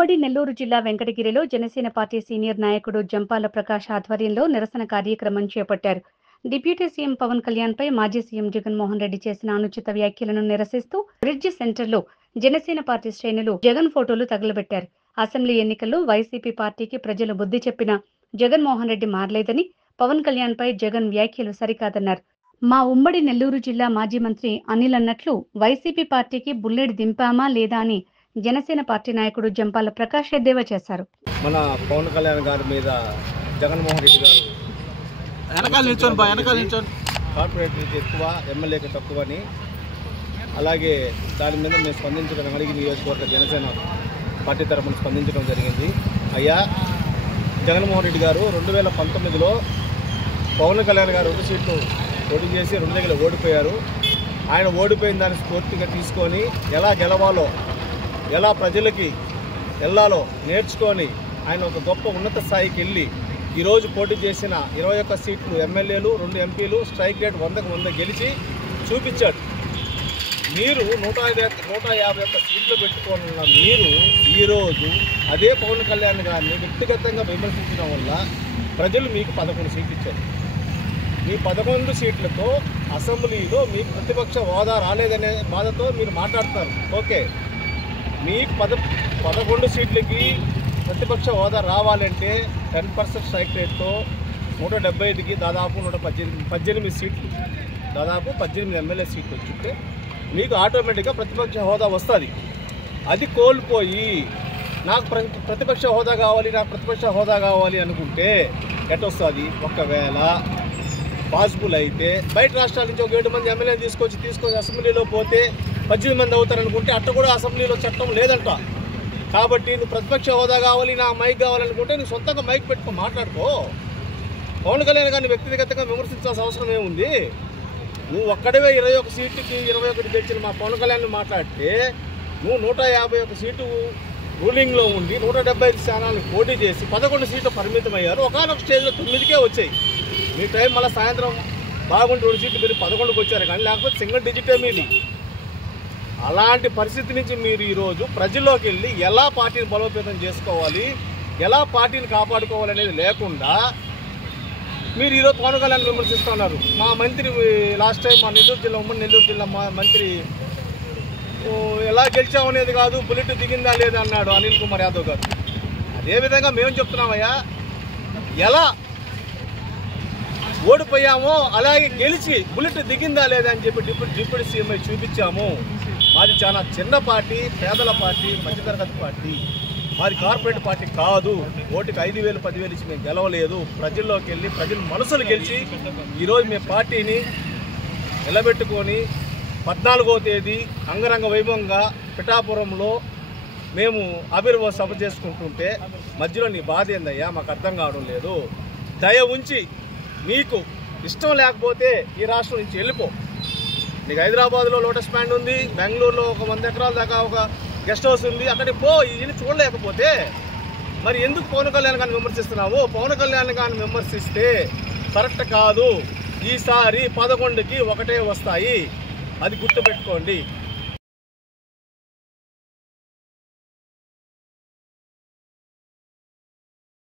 ఉమ్మడి నెల్లూరు జిల్లా వెంకటగిరిలో జనసేన పార్టీ సీనియర్ నాయకుడు జంపాల ప్రకాష్ ఆధ్వర్యంలో నిరసన కార్యక్రమం చేపట్టారు. డిప్యూటీ సీఎం పవన్ కళ్యాణ్ పై మాజీ సీఎం జగన్మోహన్ రెడ్డి చేసిన అనుచిత వ్యాఖ్యలను నిరసిస్తూ బ్రిడ్జ్ సెంటర్లో జనసేన పార్టీ శ్రేణులు జగన్ ఫోటోలు తగలబెట్టారు. అసెంబ్లీ ఎన్నికల్లో వైసీపీ పార్టీకి ప్రజలు బుద్ధి చెప్పినా జగన్మోహన్ రెడ్డి మారలేదని, పవన్ కళ్యాణ్ పై జగన్ వ్యాఖ్యలు సరికాదన్నారు. మా ఉమ్మడి నెల్లూరు జిల్లా మాజీ మంత్రి అనిల్ అన్నట్లు వైసీపీ పార్టీకి బుల్లెట్ దింపామా లేదా అని జనసేన పార్టీ నాయకుడు జంపాల ప్రకాష్ ఎద్దేవా చేశారు. మన పవన్ కళ్యాణ్ గారి మీద జగన్మోహన్ రెడ్డి గారు కార్పొరేటర్కి ఎక్కువ, ఎమ్మెల్యేకి తక్కువ అని, అలాగే దాని మీద మేము స్పందించడం అడిగి నియోజకవర్గ జనసేన పార్టీ తరఫున స్పందించడం జరిగింది. అయ్యా, జగన్మోహన్ రెడ్డి గారు 2019లో పవన్ కళ్యాణ్ గారు 2 సీట్లు పోటీ చేసి 2 దగ్గర ఓడిపోయారు. ఆయన ఓడిపోయిన దాన్ని స్ఫూర్తిగా తీసుకొని ఎలా గెలవాలో, ఎలా ప్రజలకి వెళ్ళాలో నేర్చుకొని ఆయన ఒక గొప్ప ఉన్నత స్థాయికి వెళ్ళి ఈరోజు పోటీ చేసిన 21 సీట్లు ఎమ్మెల్యేలు, 2 ఎంపీలు, స్ట్రైక్ రేట్ 100కు 100 గెలిచి చూపించాడు. మీరు 151 సీట్లు పెట్టుకోనున్న మీరు ఈరోజు అదే పవన్ కళ్యాణ్ గారిని వ్యక్తిగతంగా విమర్శించడం వల్ల ప్రజలు మీకు 11 సీట్లు ఇచ్చారు. మీ 11 సీట్లతో అసెంబ్లీలో మీకు ప్రతిపక్ష హోదా రాలేదనే బాధతో మీరు మాట్లాడతారు. ఓకే, మీకు 11 సీట్లకి ప్రతిపక్ష హోదా రావాలంటే 10% స్ట్రైక్ రేట్తో 175కి దాదాపు 118 సీట్లు, దాదాపు 18 ఎమ్మెల్యే సీట్లు వచ్చింటే మీకు ఆటోమేటిక్గా ప్రతిపక్ష హోదా వస్తుంది. అది కోల్పోయి నాకు ప్రతిపక్ష హోదా కావాలి అనుకుంటే ఎటొస్తుంది? ఒకవేళ పాసిబుల్ అయితే బయట రాష్ట్రాల నుంచి ఒక 7 మంది ఎమ్మెల్యేని తీసుకొని అసెంబ్లీలో పోతే 18 మంది అవుతారనుకుంటే అట్ట కూడా అసెంబ్లీలో చట్టం లేదంట. కాబట్టి నువ్వు ప్రతిపక్ష హోదా కావాలి, నా మైక్ కావాలనుకుంటే నువ్వు సొంతంగా మైక్ పెట్టుకో, మాట్లాడుకో. పవన్ కళ్యాణ్ గారిని వ్యక్తిగతంగా విమర్శించాల్సిన అవసరం ఏముంది? నువ్వు ఒక్కడవే 21 సీటుకి 21 తెచ్చిన మా పవన్ కళ్యాణ్ మాట్లాడితే, నువ్వు 151 సీటు రూలింగ్లో ఉండి 175 స్థానాలను పోటీ చేసి 11 సీట్లు పరిమితమయ్యారు. ఒకనొక స్టేజ్లో 9కే వచ్చాయి. మీ టైం మళ్ళీ సాయంత్రం బాగుండి 2 సీట్లు మీరు 11కి వచ్చారు, కానీ లేకపోతే సింగిల్ డిజిటే మీది. అలాంటి పరిస్థితి నుంచి మీరు ఈరోజు ప్రజల్లోకి వెళ్ళి ఎలా పార్టీని బలోపేతం చేసుకోవాలి, ఎలా పార్టీని కాపాడుకోవాలి అనేది లేకుండా మీరు ఈరోజు పవన్ కళ్యాణ్ విమర్శిస్తున్నారు. మా మంత్రి లాస్ట్ టైం మా ఉమ్మడి నెల్లూరు జిల్లా మా మంత్రి ఎలా గెలిచామనేది కాదు, బుల్లెట్ దిగిందా లేదా అన్నాడు అనిల్ కుమార్ యాదవ్ గారు. అదేవిధంగా మేము చెప్తున్నామయ్యా, ఎలా ఓడిపోయామో అలాగే గెలిచి బుల్లెట్ దిగిందా లేదా అని చెప్పి డిప్యూటీ సీఎం చూపించాము. మాది చాలా చిన్న పార్టీ, పేదల పార్టీ, మధ్యతరగతి పార్టీ, మాది కార్పొరేట్ పార్టీ కాదు. ఓటుకి 5,000 10,000 ఇచ్చి మేము గెలవలేదు. ప్రజల్లోకి వెళ్ళి ప్రజల మనసులు గెలిచి ఈరోజు మేము పార్టీని నిలబెట్టుకొని 14వ తేదీ అంగరంగ వైభవంగా పిఠాపురంలో మేము ఆవిర్భావ సభ చేసుకుంటుంటే మధ్యలో నీ బాధ ఏందయ్యా మాకు అర్థం కావడం లేదు. దయ ఉంచి నీకు ఇష్టం లేకపోతే ఈ రాష్ట్రం నుంచి వెళ్ళిపో. నీకు హైదరాబాద్లో లోటస్ ప్యాండ్ ఉంది, బెంగళూరులో ఒక 100 ఎకరాల దాకా ఒక గెస్ట్ హౌస్ ఉంది, అక్కడికి పో. ఇవన్నీ చూడలేకపోతే మరి ఎందుకు పవన్ కళ్యాణ్ గారిని విమర్శిస్తున్నావు? పవన్ కళ్యాణ్ గారిని విమర్శిస్తే కరెక్ట్ కాదు. ఈసారి 11కి 1 వస్తాయి, అది గుర్తుపెట్టుకోండి.